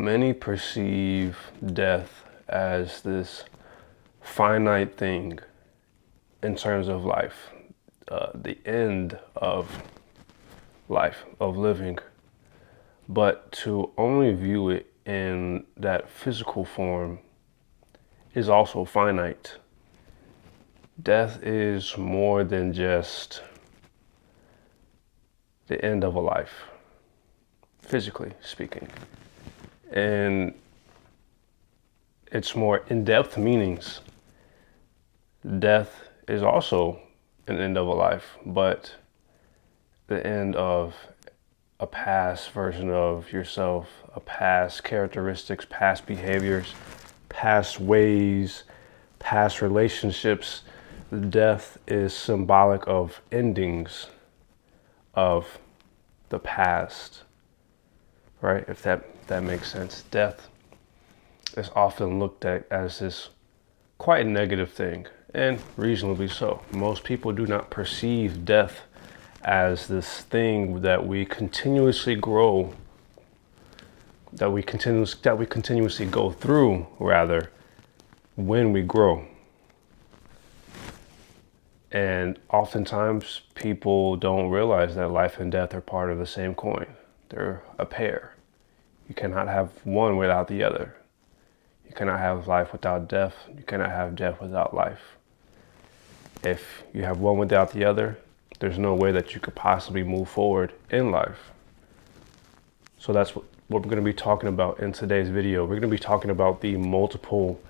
Many perceive death as this finite thing in terms of life, the end of life, of living. But to only view it in that physical form is also finite. Death is more than just the end of a life, physically speaking. And its more in-depth meanings. Death is also an end of a life, but the end of a past version of yourself, a past characteristics, past behaviors, past ways, past relationships. Death is symbolic of endings of the past, right? If that makes sense. Death is often looked at as this quite negative thing, and reasonably so. Most people do not perceive death as this thing that we continuously grow, that we continuously go through, rather, when we grow. And oftentimes people don't realize that life and death are part of the same coin. They're a pair. You cannot have one without the other. You cannot have life without death. You cannot have death without life. If you have one without the other, there's no way that you could possibly move forward in life. So that's what we're going to be talking about in today's video. We're going to be talking about the multiple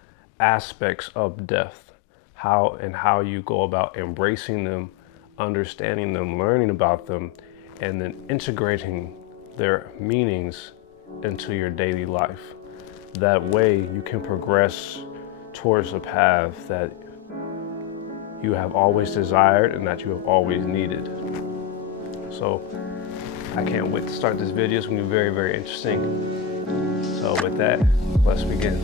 aspects of death, how you go about embracing them, understanding them, learning about them, and then integrating their meanings into your daily life. That way you can progress towards a path that you have always desired and that you have always needed. So I can't wait to start this video. It's going to be very, very interesting. So with that, let's begin.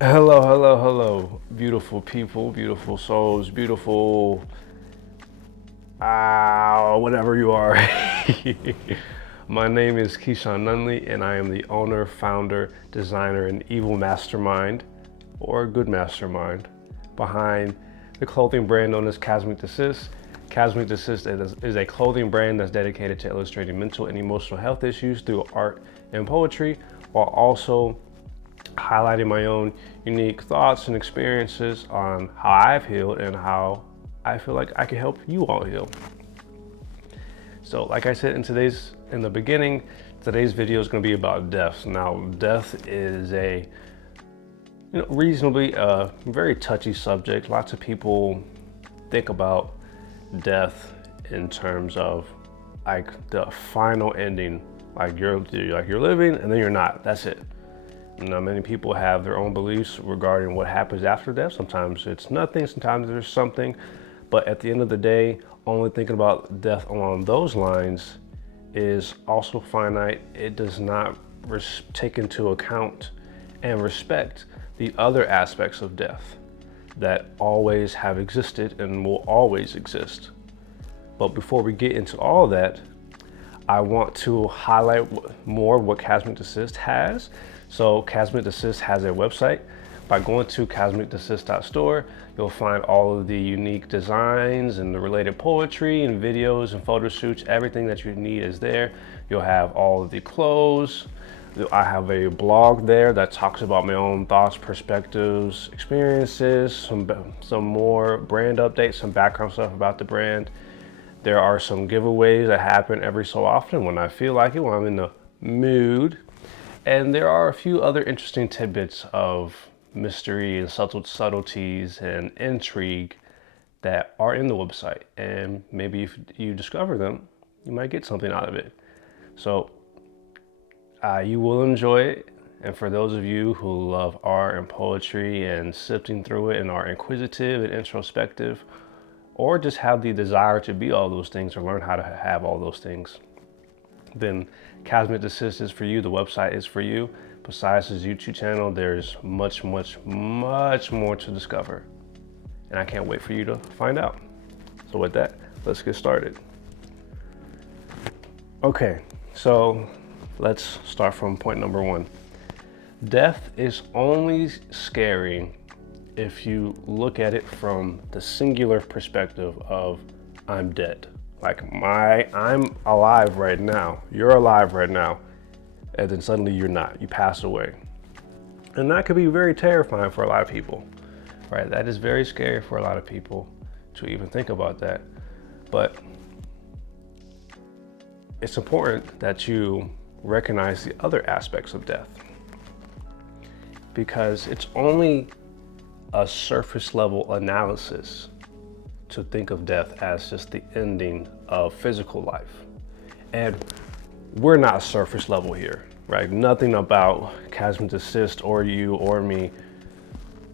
Hello, hello, hello, beautiful people, beautiful souls, beautiful, whatever you are. My name is Keyshawn Nunley, and I am the owner, founder, designer, and evil mastermind, or good mastermind, behind the clothing brand known as Chasmic Desist. Chasmic Desist is a clothing brand that's dedicated to illustrating mental and emotional health issues through art and poetry, while also highlighting my own unique thoughts and experiences on how I've healed and how I feel like I can help you all heal. So like I said in the beginning, today's video is going to be about death. Now, death is a reasonably very touchy subject. Lots of people think about death in terms of like the final ending, like you're living and then you're not. That's it. Now, many people have their own beliefs regarding what happens after death. Sometimes it's nothing, sometimes there's something. But at the end of the day, only thinking about death along those lines is also finite. It does not take into account and respect the other aspects of death that always have existed and will always exist. But before we get into all that, I want to highlight more what Chasmic Desist has. So Chasmic Desist has a website. By going to chasmicdesist.store, you'll find all of the unique designs and the related poetry and videos and photo shoots. Everything that you need is there. You'll have all of the clothes. I have a blog there that talks about my own thoughts, perspectives, experiences, some more brand updates, some background stuff about the brand. There are some giveaways that happen every so often when I feel like it, when I'm in the mood. And there are a few other interesting tidbits of mystery and subtleties and intrigue that are in the website. And maybe if you discover them, you might get something out of it. So you will enjoy it. And for those of you who love art and poetry and sifting through it and are inquisitive and introspective, or just have the desire to be all those things or learn how to have all those things, then Chasmic Desist is for you. The website is for you. besides his YouTube channel, there's much, much, much more to discover. And I can't wait for you to find out. So with that, let's get started. Okay, so let's start from point number one. Death is only scary if you look at it from the singular perspective of I'm dead. Like I'm alive right now, you're alive right now, and then suddenly you're not, you pass away. And that could be very terrifying for a lot of people, right? That is very scary for a lot of people to even think about that. But it's important that you recognize the other aspects of death, because it's only a surface level analysis to think of death as just the ending of physical life. And we're not surface level here, right? Nothing about Chasmic, Desist, or you or me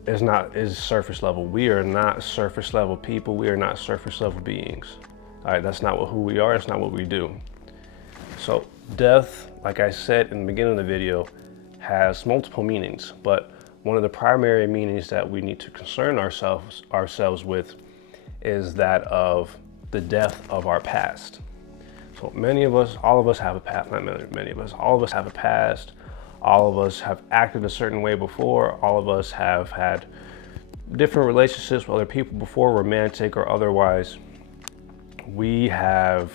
is surface level. We are not surface level people. We are not surface level beings. All right, that's not who we are. That's not what we do. So death, like I said in the beginning of the video, has multiple meanings, but one of the primary meanings that we need to concern ourselves with is that of the death of our past. So many of us, all of us have a past, not many of us, all of us have a past. All of us have acted a certain way before. All of us have had different relationships with other people before, romantic or otherwise. We have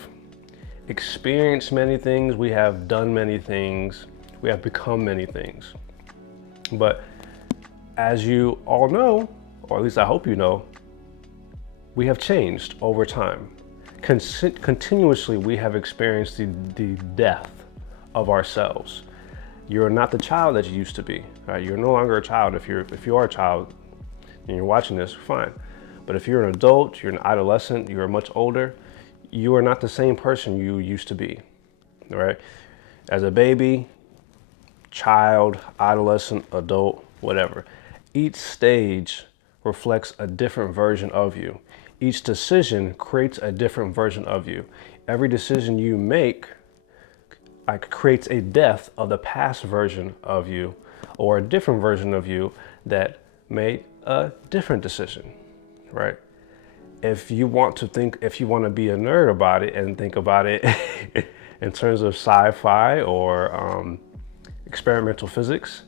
experienced many things. We have done many things. We have become many things. But as you all know, or at least I hope you know, we have changed over time. Continuously, we have experienced the death of ourselves. You're not the child that you used to be, right? You're no longer a child. If you are a child and you're watching this, fine. But if you're an adult, you're an adolescent, you're much older, you are not the same person you used to be, right? As a baby, child, adolescent, adult, whatever. Each stage reflects a different version of you. Each decision creates a different version of you. Every decision you make creates a death of the past version of you, or a different version of you that made a different decision, right? If you want to be a nerd about it and think about it in terms of sci-fi or experimental physics,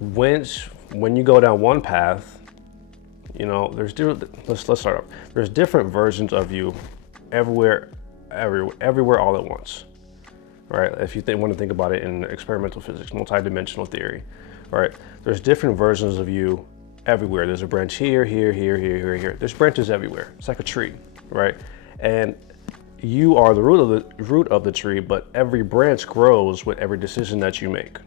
when you go down one path, you know, let's start off. There's different versions of you everywhere all at once, right? If you want to think about it in experimental physics, multidimensional theory, right? There's different versions of you everywhere. There's a branch here, here, here, here, here, here. There's branches everywhere. It's like a tree, right? And you are the root of the tree, but every branch grows with every decision that you make,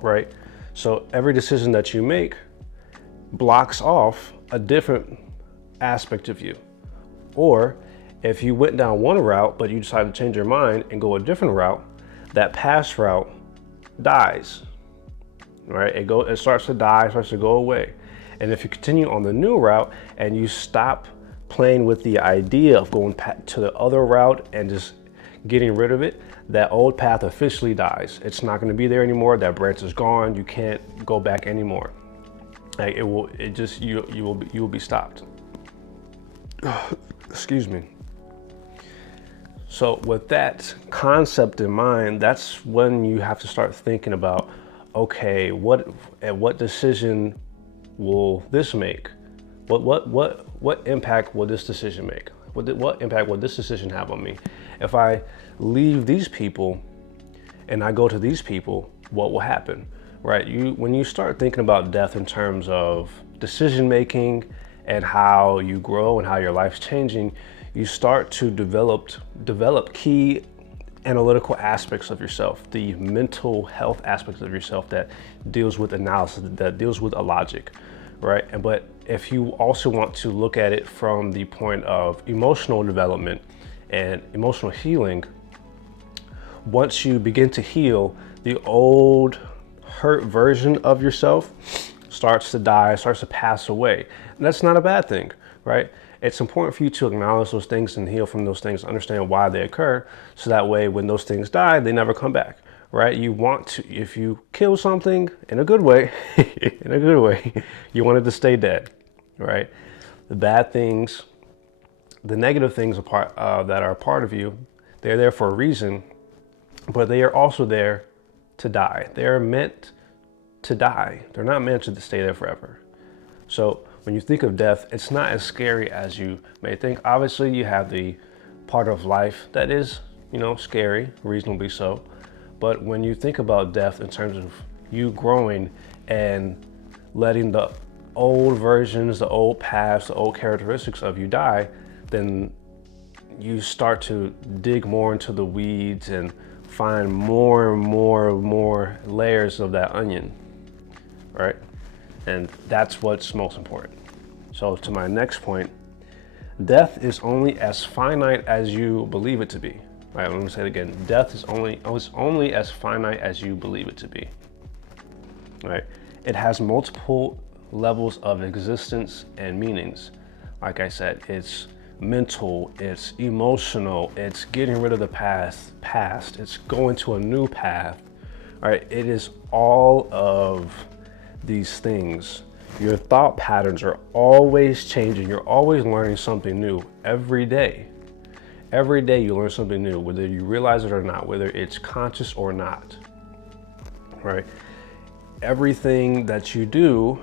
right? So every decision that you make blocks off a different aspect of you. Or if you went down one route, but you decided to change your mind and go a different route, that past route dies, right? It starts to die, starts to go away. And if you continue on the new route and you stop playing with the idea of going to the other route and just getting rid of it, that old path officially dies. It's not going to be there anymore. That branch is gone. You can't go back anymore. Like you will be stopped. Excuse me. So with that concept in mind, that's when you have to start thinking about, okay, what decision will this make? What impact will this decision make? What impact will this decision have on me? If I leave these people and I go to these people, what will happen? Right? When you start thinking about death in terms of decision making and how you grow and how your life's changing, you start to develop key analytical aspects of yourself, the mental health aspects of yourself that deals with analysis, that deals with a logic, right? But if you also want to look at it from the point of emotional development and emotional healing, once you begin to heal, the old hurt version of yourself starts to die, starts to pass away. And that's not a bad thing, right? It's important for you to acknowledge those things and heal from those things, understand why they occur, so that way when those things die, they never come back, right? You want to, if you kill something in a good way, in a good way, you want it to stay dead, right? The bad things, the negative things that are a part of you, they're there for a reason, but they are also there to die. They're meant to die. They're not meant to stay there forever. So when you think of death, it's not as scary as you may think. Obviously, you have the part of life that is, scary, reasonably so. But when you think about death in terms of you growing and letting the old versions, the old paths, the old characteristics of you die, then you start to dig more into the weeds and find more and more layers of that onion, right? And that's what's most important. So to my next point, death is only as finite as you believe it to be. Right, let me say it again. Death is only as finite as you believe it to be. Right? It has multiple levels of existence and meanings. Like I said, it's mental, it's emotional, it's getting rid of the past, it's going to a new path. Right? It is all of these things. Your thought patterns are always changing. You're always learning something new every day. Every day you learn something new, whether you realize it or not, whether it's conscious or not, right? Everything that you do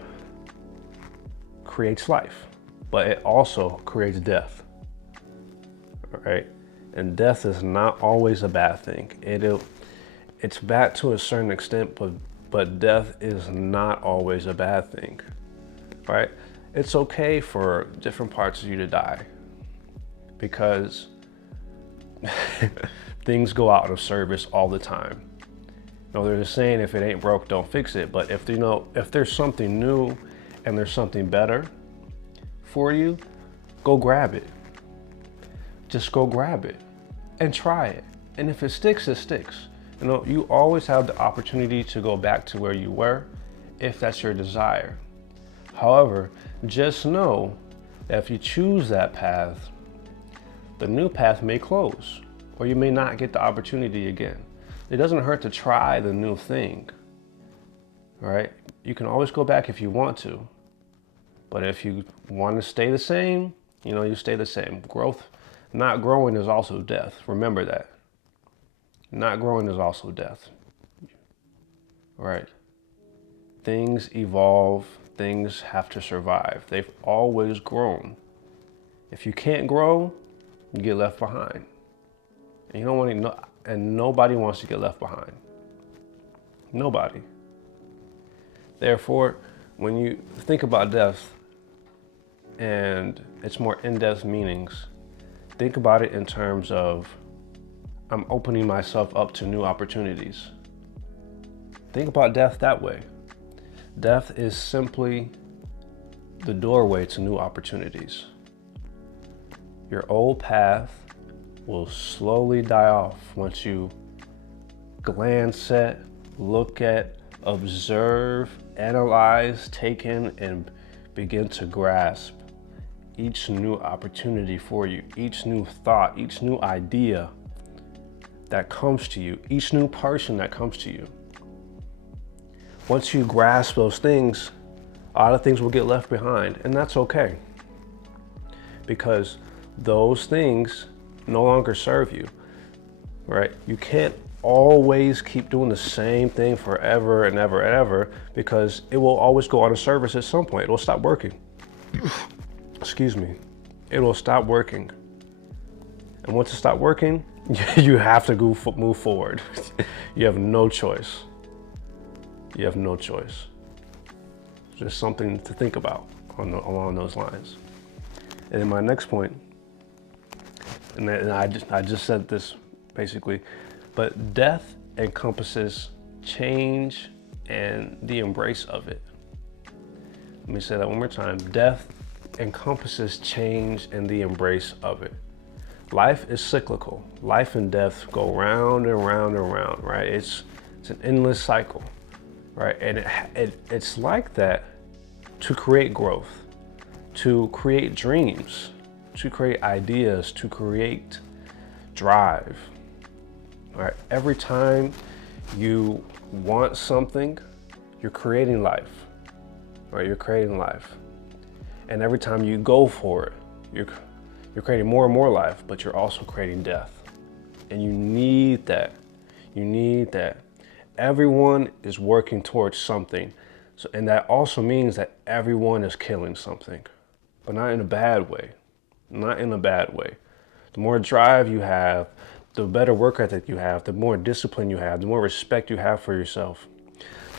creates life, but it also creates death, right? And death is not always a bad thing. It's bad to a certain extent, but death is not always a bad thing, right? It's okay for different parts of you to die because things go out of service all the time. There's a saying, if it ain't broke, don't fix it. But if there's something new and there's something better for you, go grab it. Just go grab it and try it. And if it sticks, it sticks. You always have the opportunity to go back to where you were if that's your desire. However, just know that if you choose that path, the new path may close, or you may not get the opportunity again. It doesn't hurt to try the new thing, right? You can always go back if you want to, but if you want to stay the same, you stay the same. Not growing is also death. Remember that. Not growing is also death, right? Things evolve, things have to survive. They've always grown. If you can't grow, you get left behind. And you don't want to, and nobody wants to get left behind. Nobody. Therefore, when you think about death and its more in-depth meanings, think about it in terms of, I'm opening myself up to new opportunities. Think about death that way. Death is simply the doorway to new opportunities. Your old path will slowly die off once you glance at, look at, observe, analyze, take in, and begin to grasp each new opportunity for you, each new thought, each new idea that comes to you, each new person that comes to you. Once you grasp those things, a lot of things will get left behind, and that's okay. Because those things no longer serve you, right? You can't always keep doing the same thing forever and ever and ever, because it will always go out of service at some point. It will stop working. Excuse me. It will stop working. And once it stops working, you have to move forward. You have no choice. You have no choice. Just something to think about along those lines. And then my next point, and I just said this basically, but death encompasses change and the embrace of it. Let me say that one more time. Death encompasses change and the embrace of it. Life is cyclical. Life and death go round and round and round, right? It's an endless cycle, right? And it's like that to create growth, to create dreams, to create ideas, to create drive. All right. Every time You want something, you're creating life, right? You're creating life. And every time you go for it, you're creating more and more life, but you're also creating death. And you need that. You need that. Everyone is working towards something. So, and that also means that everyone is killing something, but not in a bad way. Not in a bad way. The more drive you have, the better work ethic you have, the more discipline you have, the more respect you have for yourself,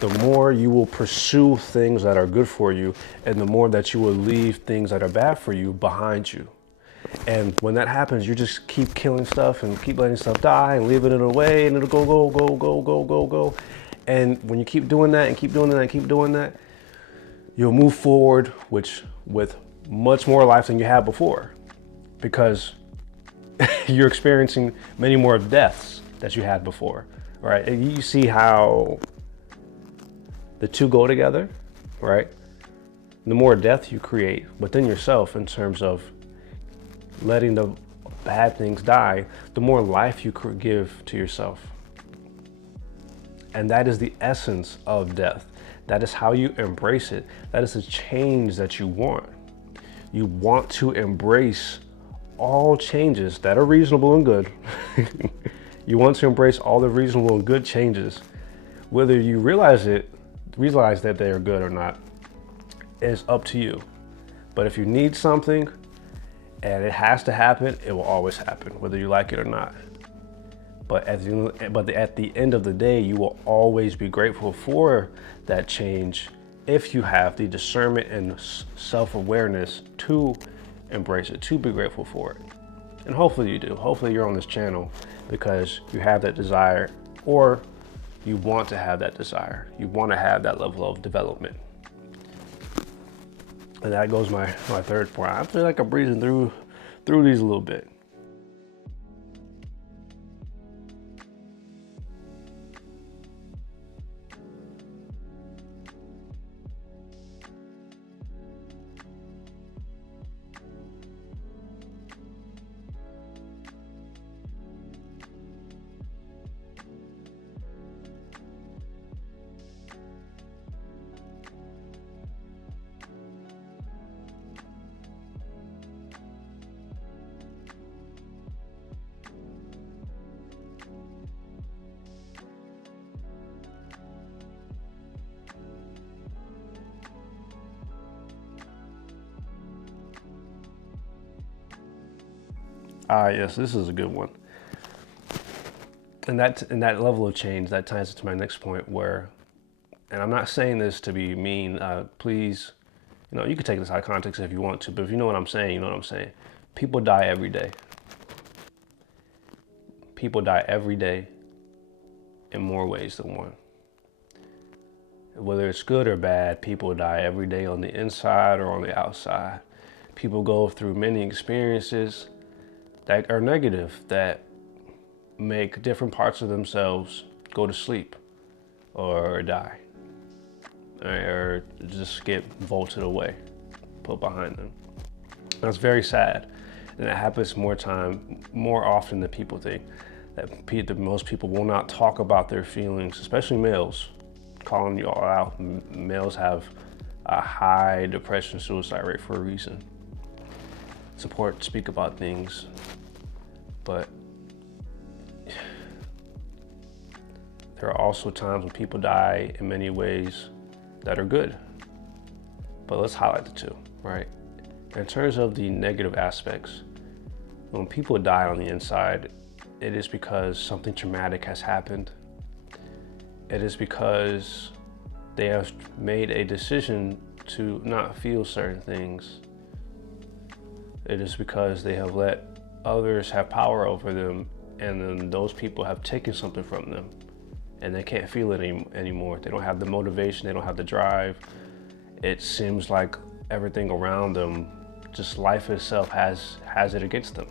the more you will pursue things that are good for you, and the more that you will leave things that are bad for you behind you. And when that happens, you just keep killing stuff and keep letting stuff die and leaving it away, and it'll go. And when you keep doing that and keep doing that and keep doing that, you'll move forward with much more life than you had before, because you're experiencing many more deaths that you had before, right? And you see how the two go together, right? The more death you create within yourself in terms of letting the bad things die, the more life you could give to yourself. And that is the essence of death. That is how you embrace it. That is the change that you want. You want to embrace all changes that are reasonable and good. You want to embrace all the reasonable and good changes. Whether you realize that they are good or not, is up to you. But if you need something and it has to happen, it will always happen, whether you like it or not. But at the end of the day, you will always be grateful for that change if you have the discernment and self-awareness to embrace it, to be grateful for it. And hopefully you do. Hopefully you're on this channel because you have that desire, or you want to have that desire. You want to have that level of development. And that goes my third point. I feel like I'm breezing through these a little bit. Yes, this is a good one. And that level of change, that ties into my next point where, and I'm not saying this to be mean, please, you can take this out of context if you want to, but if you know what I'm saying, you know what I'm saying. People die every day. People die every day in more ways than one. Whether it's good or bad, people die every day on the inside or on the outside. People go through many experiences that are negative, that make different parts of themselves go to sleep or die, or just get vaulted away, put behind them. That's very sad, and it happens more often than people think. That most people will not talk about their feelings, especially males. Calling you all out, males have a high depression suicide rate for a reason. Speak about things, but there are also times when people die in many ways that are good. But let's highlight the two, right? In terms of the negative aspects, when people die on the inside, it is because something traumatic has happened. It is because they have made a decision to not feel certain things. It is because they have let others have power over them, and then those people have taken something from them and they can't feel it anymore. They don't have the motivation, they don't have the drive. It seems like everything around them, just life itself has it against them.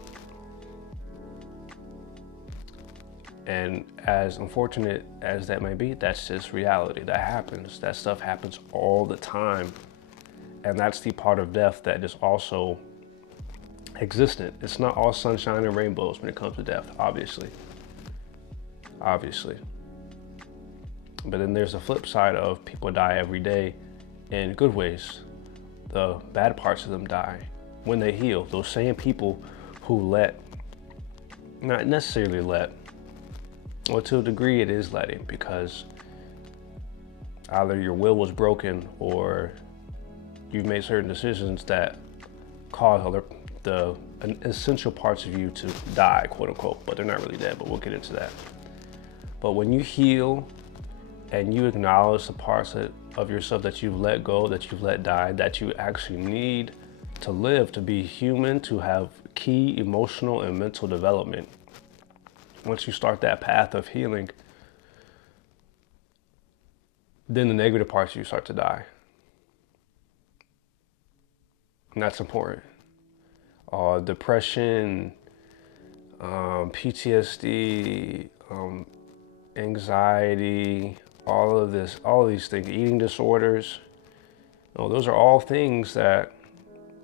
And as unfortunate as that may be, that's just reality. That happens. That stuff happens all the time. And that's the part of death that is also existent. It's not all sunshine and rainbows when it comes to death, obviously. But then there's the flip side of people die every day in good ways. The bad parts of them die when they heal. Those same people who not necessarily well, to a degree it is letting, because either your will was broken or you've made certain decisions that cause the essential parts of you to die, quote unquote, but they're not really dead, but we'll get into that. But when you heal and you acknowledge the parts of yourself that you've let go, that you've let die, that you actually need to live, to be human, to have key emotional and mental development. Once you start that path of healing, then the negative parts of you start to die. And that's important. Depression, PTSD, anxiety, all of these things, eating disorders. Those are all things that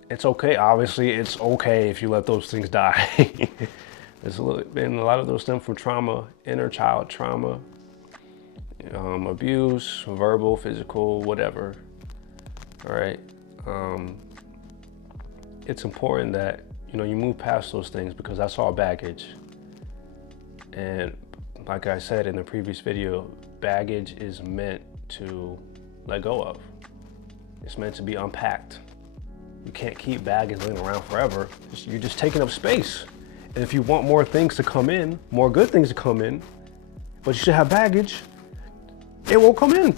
it's okay. Obviously, it's okay if you let those things die. And a lot of those stem from trauma, inner child trauma, abuse, verbal, physical, whatever. All right. It's important that you move past those things, because that's all baggage. And like I said in the previous video, baggage is meant to let go of. It's meant to be unpacked. You can't keep baggage laying around forever. You're just taking up space. And if you want more things to come in, more good things to come in, but you should have baggage, it won't come in.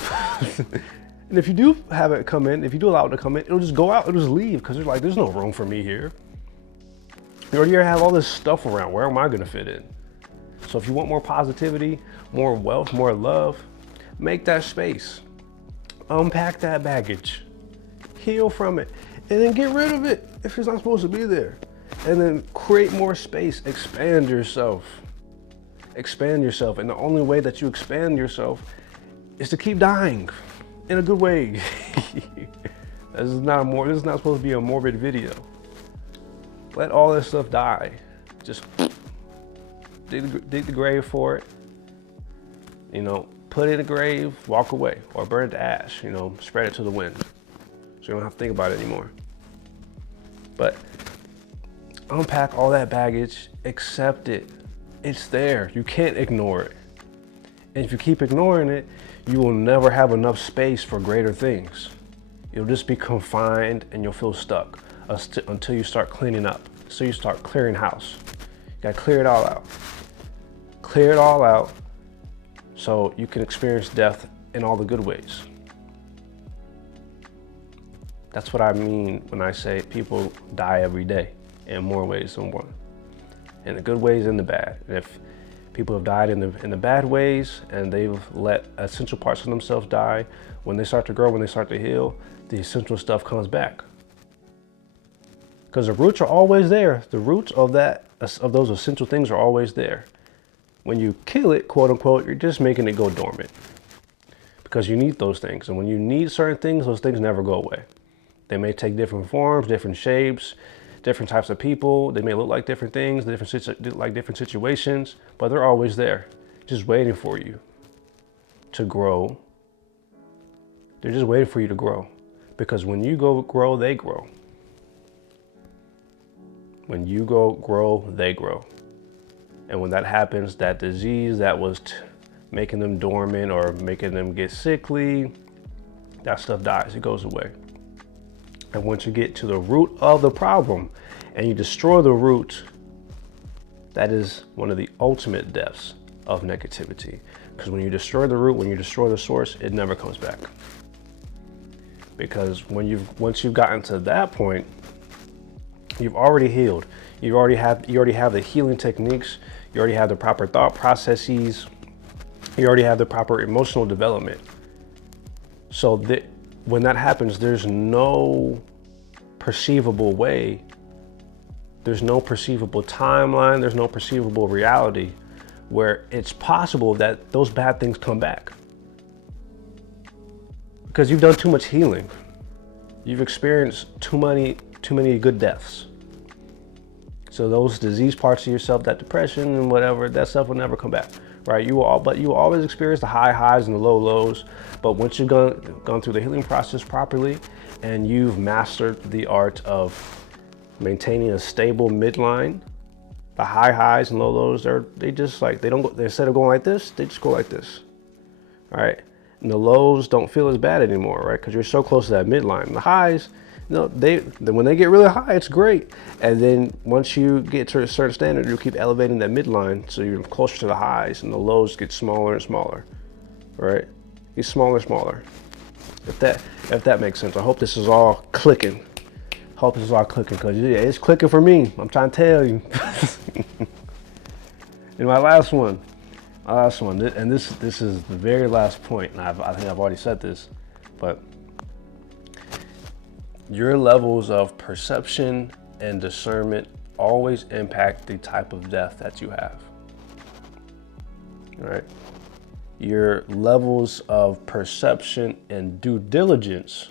And if you do have it come in, if you do allow it to come in, it'll just go out, it'll just leave, because there's no room for me here. You already have all this stuff around, where am I gonna fit in? So if you want more positivity, more wealth, more love, make that space. Unpack that baggage. Heal from it. And then get rid of it if it's not supposed to be there. And then create more space. Expand yourself. Expand yourself. And the only way that you expand yourself is to keep dying in a good way. This is not supposed to be a morbid video. Let all this stuff die. Just dig the grave for it. Put it in a grave, walk away, or burn it to ash. Spread it to the wind, so you don't have to think about it anymore. But unpack all that baggage, accept it. It's there. You can't ignore it. And if you keep ignoring it, you will never have enough space for greater things. You'll just be confined and you'll feel stuck until you start cleaning up. So you start clearing house. You gotta clear it all out. Clear it all out so you can experience death in all the good ways. That's what I mean when I say people die every day in more ways than one. In the good ways and the bad. And if people have died in the bad ways and they've let essential parts of themselves die, when they start to grow, when they start to heal, the essential stuff comes back. Because the roots are always there. The roots of those essential things are always there. When you kill it, quote unquote, you're just making it go dormant. Because you need those things. And when you need certain things, those things never go away. They may take different forms, different shapes, different types of people. They may look like different things, different situations, but they're always there, just waiting for you to grow. They're just waiting for you to grow. Because when you go grow, they grow. When you go grow, they grow. And when that happens, that disease that was making them dormant or making them get sickly, that stuff dies, it goes away. And once you get to the root of the problem and you destroy the root, that is one of the ultimate deaths of negativity. Because when you destroy the root, when you destroy the source, it never comes back. Because once you've gotten to that point, you've already healed. You already have the healing techniques. You already have the proper thought processes. You already have the proper emotional development. So that when that happens, there's no perceivable way. There's no perceivable timeline. There's no perceivable reality where it's possible that those bad things come back. Because you've done too much healing. You've experienced too many good deaths. So those disease parts of yourself, that depression and whatever, that stuff will never come back, right? But you will always experience the high highs and the low lows. But once you've gone through the healing process properly, and you've mastered the art of maintaining a stable midline, the high highs and low lows, they just like, they don't go, instead of going like this, they just go like this. All right. And the lows don't feel as bad anymore, right? Because you're so close to that midline. The highs, when they get really high, it's great. And then once you get to a certain standard, you'll keep elevating that midline, so you're closer to the highs, and the lows get smaller and smaller, right? Get smaller and smaller. If that makes sense. I hope this is all clicking. Because it's clicking for me. I'm trying to tell you. And my last one, and this is the very last point, and I think I've already said this, but your levels of perception and discernment always impact the type of death that you have. Right? Your levels of perception and due diligence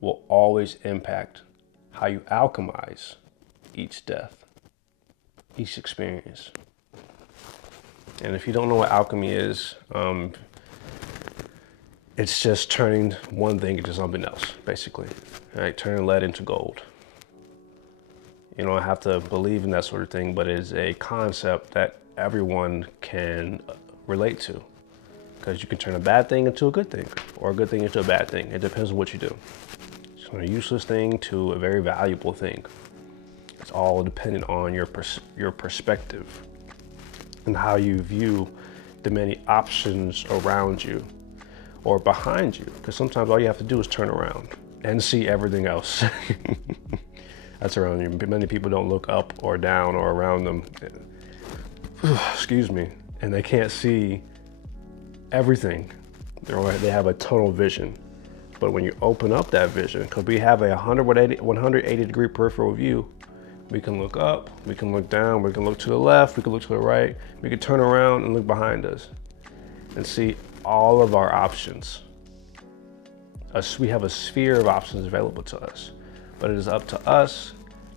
will always impact how you alchemize each death, each experience. And if you don't know what alchemy is, it's just turning one thing into something else, basically, right? Turning lead into gold. You don't have to believe in that sort of thing, but it's a concept that everyone can relate to, because you can turn a bad thing into a good thing, or a good thing into a bad thing. It depends on what you do. From a useless thing to a very valuable thing. It's all dependent on your perspective and how you view the many options around you or behind you. Because sometimes all you have to do is turn around and see everything else that's around you. Many people don't look up or down or around them, excuse me, and they can't see everything. They have a tunnel vision. But when you open up that vision, because we have a 180 degree peripheral view, we can look up, we can look down, we can look to the left, we can look to the right, we can turn around and look behind us and see all of our options. We have a sphere of options available to us, but it is up to us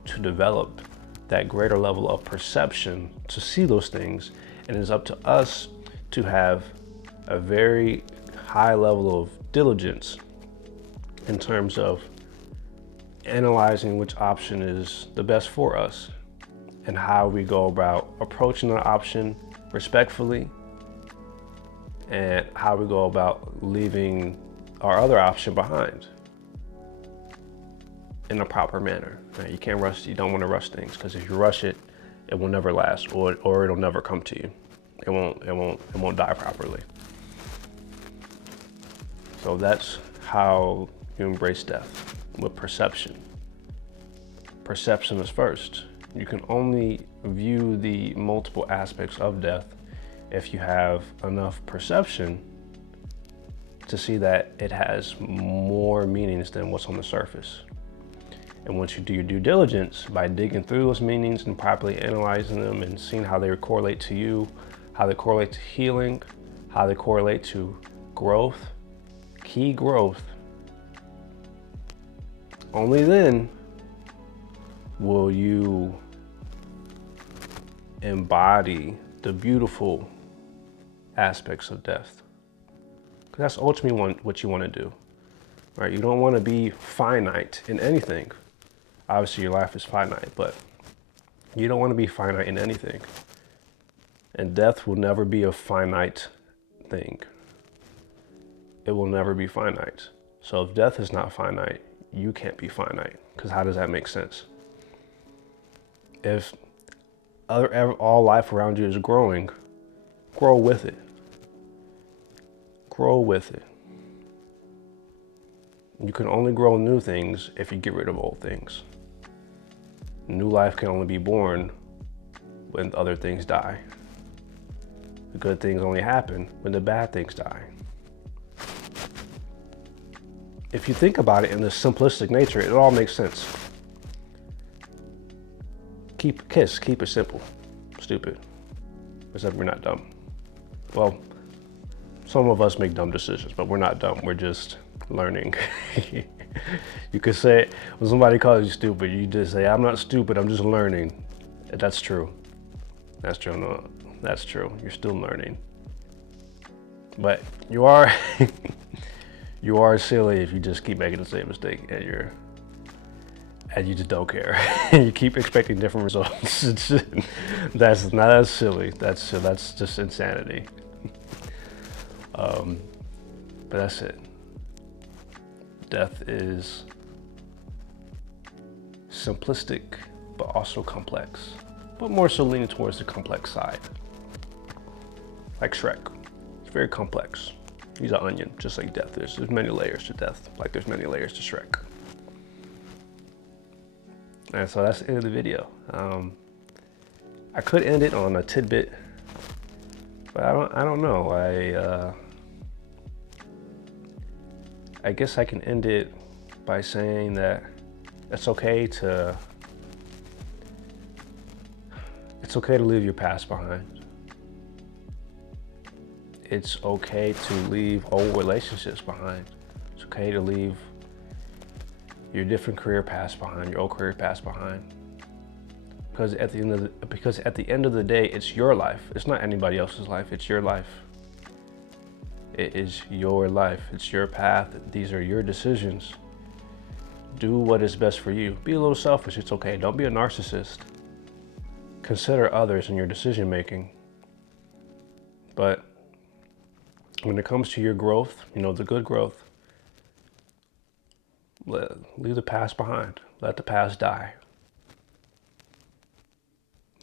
to develop that greater level of perception to see those things, and it is up to us to have a very high level of diligence in terms of analyzing which option is the best for us and how we go about approaching an option respectfully, and how we go about leaving our other option behind in a proper manner. Right? You can't rush, you don't want to rush things, because if you rush it, it will never last, or it'll never come to you. It won't die properly. So that's how you embrace death, with perception. Perception is first. You can only view the multiple aspects of death if you have enough perception to see that it has more meanings than what's on the surface. And once you do your due diligence by digging through those meanings and properly analyzing them and seeing how they correlate to you, how they correlate to healing, how they correlate to growth, key growth, only then will you embody the beautiful aspects of death. Because that's ultimately what you want to do, right? You don't want to be finite in anything. Obviously, your life is finite, but you don't want to be finite in anything. And death will never be a finite thing. It will never be finite. So if death is not finite, you can't be finite, because how does that make sense? If all life around you is growing, grow with it. Grow with it. You can only grow new things if you get rid of old things. New life can only be born when other things die. The good things only happen when the bad things die. If you think about it in the simplistic nature, it all makes sense. Keep it simple. Stupid. Except we're not dumb. Well, some of us make dumb decisions, but we're not dumb. We're just learning. You could say, when somebody calls you stupid, you just say, I'm not stupid, I'm just learning. That's true. That's true. No, That's true. You're still learning. But you are you are silly if you just keep making the same mistake and you just don't care. You keep expecting different results. That's silly. That's just insanity. But that's it. Death is simplistic, but also complex, but more so leaning towards the complex side. Like Shrek, it's very complex. He's an onion, just like death is. There's many layers to death, like there's many layers to Shrek. And so that's the end of the video. I could end it on a tidbit, but I don't know. I guess I can end it by saying that it's okay to leave your past behind. It's okay to leave old relationships behind. It's okay to leave your different career paths behind, your old career paths behind. Because at the end of the day, it's your life. It's not anybody else's life. It's your life. It is your life. It's your path. These are your decisions. Do what is best for you. Be a little selfish. It's okay. Don't be a narcissist. Consider others in your decision making. But when it comes to your growth, the good growth, leave the past behind. Let the past die.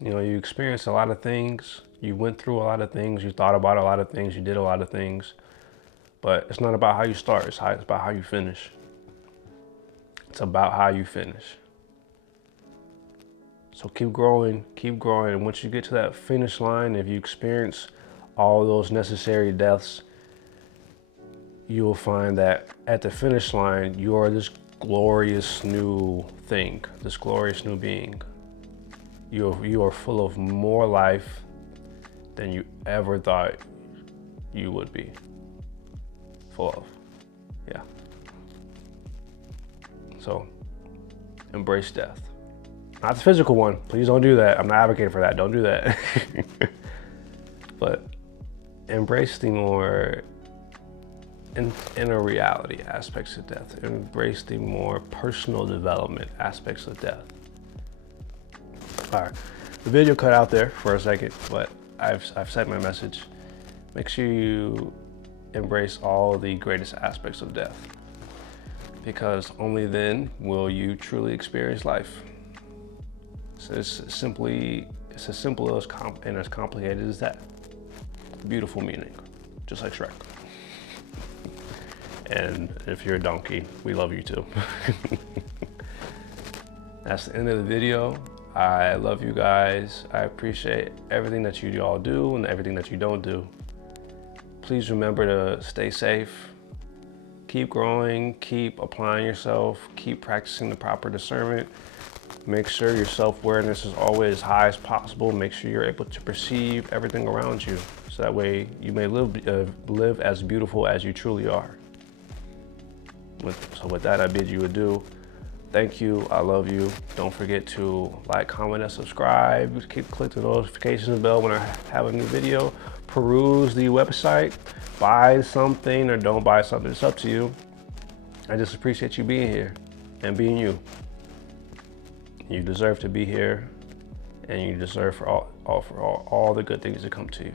You experienced a lot of things. You went through a lot of things. You thought about a lot of things. You did a lot of things. But it's not about how you start. It's about how you finish. It's about how you finish. So keep growing, keep growing. And once you get to that finish line, if you experience all those necessary deaths, you will find that at the finish line, you are this glorious new thing, this glorious new being. You are full of more life than you ever thought you would be full of. Yeah. So embrace death. Not the physical one. Please don't do that. I'm not advocating for that. Don't do that. But embrace the more inner reality aspects of death. Embrace the more personal development aspects of death. All right, the video cut out there for a second, but I've said my message. Make sure you embrace all the greatest aspects of death, because only then will you truly experience life. So it's as simple and as complicated as that. Beautiful meaning, just like Shrek. And if you're a donkey, we love you too. That's the end of the video. I love you guys. I appreciate everything that you all do and everything that you don't do. Please remember to stay safe. Keep growing, keep applying yourself, keep practicing the proper discernment. Make sure your self-awareness is always as high as possible. Make sure you're able to perceive everything around you, so that way you may live as beautiful as you truly are. So with that, I bid you adieu. Thank you. I love you. Don't forget to like, comment, and subscribe. Click the notification bell when I have a new video. Peruse the website. Buy something or don't buy something. It's up to you. I just appreciate you being here and being you. You deserve to be here, and you deserve for all the good things to come to you.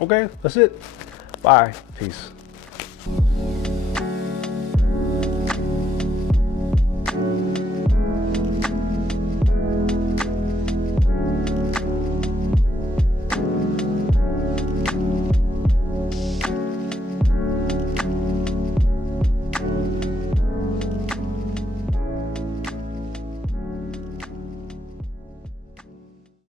Okay, that's it. Bye. Peace.